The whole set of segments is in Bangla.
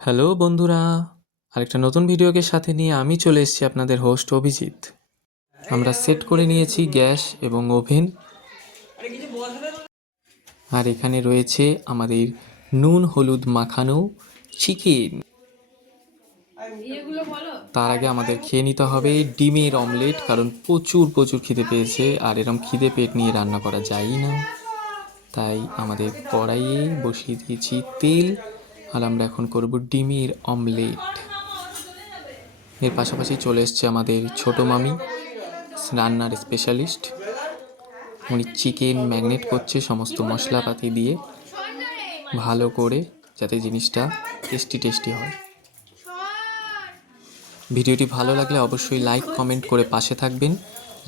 হ্যালো বন্ধুরা, আরেকটা নতুন ভিডিওকে সাথে নিয়ে আমি চলে এসেছি আপনাদের হোস্ট অভিজিৎ। আমরা সেট করে নিয়েছি গ্যাস এবং ওভেন, আর এখানে রয়েছে আমাদের নুন হলুদ মাখানো চিকেন। তার আগে আমাদের খেয়ে নিতে হবে ডিমের অমলেট, কারণ প্রচুর খিদে পেয়েছে, আর এরম খিদে পেট নিয়ে রান্না করা যায়ই না। তাই আমাদের কড়াইয়ে বসিয়ে দিয়েছি তেল, আর আমরা এখন করব ডিমের অমলেট। এর পাশাপাশি চলে এসছে আমাদের ছোট মামি, রান্নার স্পেশালিস্ট। উনি চিকেন ম্যাগনেট করছে সমস্ত মশলাপাতি দিয়ে ভালো করে, যাতে জিনিসটা টেস্টি হয়। ভিডিওটি ভালো লাগলে অবশ্যই লাইক কমেন্ট করে পাশে থাকবেন।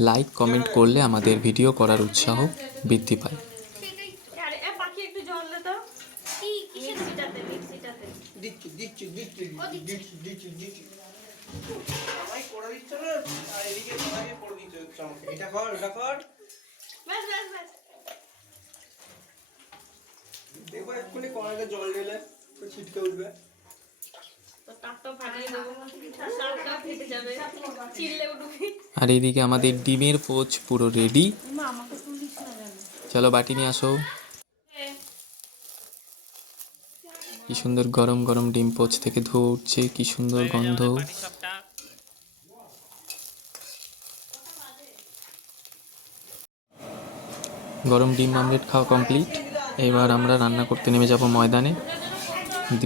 লাইক কমেন্ট করলে আমাদের ভিডিও করার উৎসাহ বৃদ্ধি পায়। দেখো এক্ষুনি কড়াইতে জল ঢেলে ছিটকে উঠবে। আর এইদিকে আমাদের ডিমের পোচ পুরো রেডি। চলো বাটি নিয়ে আসো। কি সুন্দর গরম গরম ডিম পোচ থেকে ধোয়া উঠছে, কি সুন্দর গন্ধ। গরম ডিম অমলেট খাওয়া কমপ্লিট। এবার আমরা রান্না করতে নেমে যাব ময়দানে।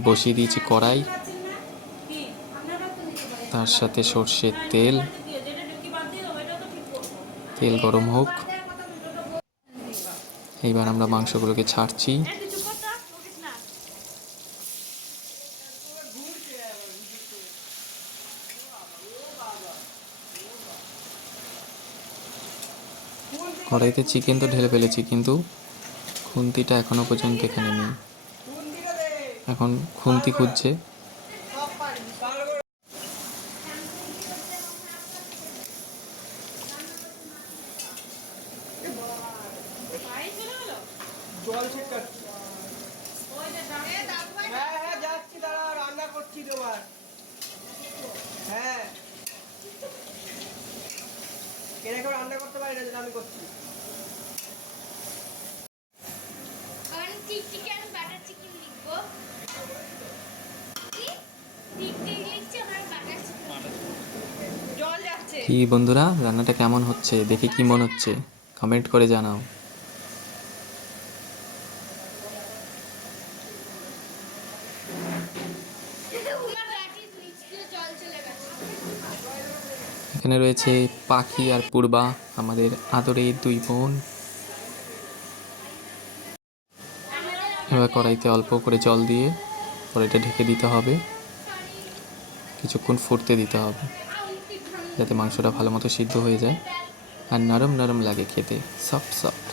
বসিয়ে দিয়েছি কড়াই, তার সাথে সর্ষের তেল। তেল গরম হোক। এইবার আমরা মাংসগুলোকে ছাড়ছি। কড়াইতে চিকেন তো ঢেলে ফেলেছি, কিন্তু খুন্তিটা এখনো পর্যন্ত এখানে নেই। এখন খুন্তি খুঁজছে। জল ছিটকাচ্ছি। হ্যাঁ যাচ্ছি, দাঁড়া, রান্না করছি তোমার। হ্যাঁ এরা কেউ রান্না করতে পারে না, যেটা আমি করছি। কি বন্ধুরা, রান্নাটা কেমন হচ্ছে দেখে কি মনে হচ্ছে কমেন্ট করে জানাও। এখানে রয়েছে পাখি আর পূর্বা, আমাদের আদরের দুই বোন। এবার কড়াইতে অল্প করে জল দিয়ে কড়াইটা ঢেকে দিতে হবে, কিছুক্ষণ ফুটতে দিতে হবে, যাতে মাংসটা ভালো মতো সিদ্ধ হয়ে যায় আর নরম নরম লাগে খেতে, সফট সফট।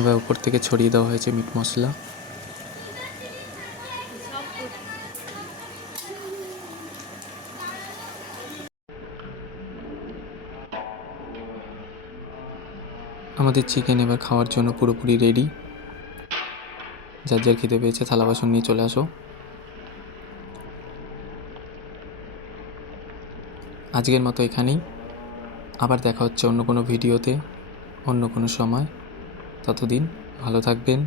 এবার উপর থেকে ছড়িয়ে দেওয়া হয়েছে মিট মশলা। আমাদের চিকেন এবার খাওয়ার জন্য পুরোপুরি রেডি। যার যার খিদে পেয়েছে থালা বাসন নিয়ে চলে আসো। আজকের মতো এখানেই, আবার দেখা হচ্ছে অন্য কোনো ভিডিওতে অন্য কোনো সময়। ততদিন ভালো থাকবেন।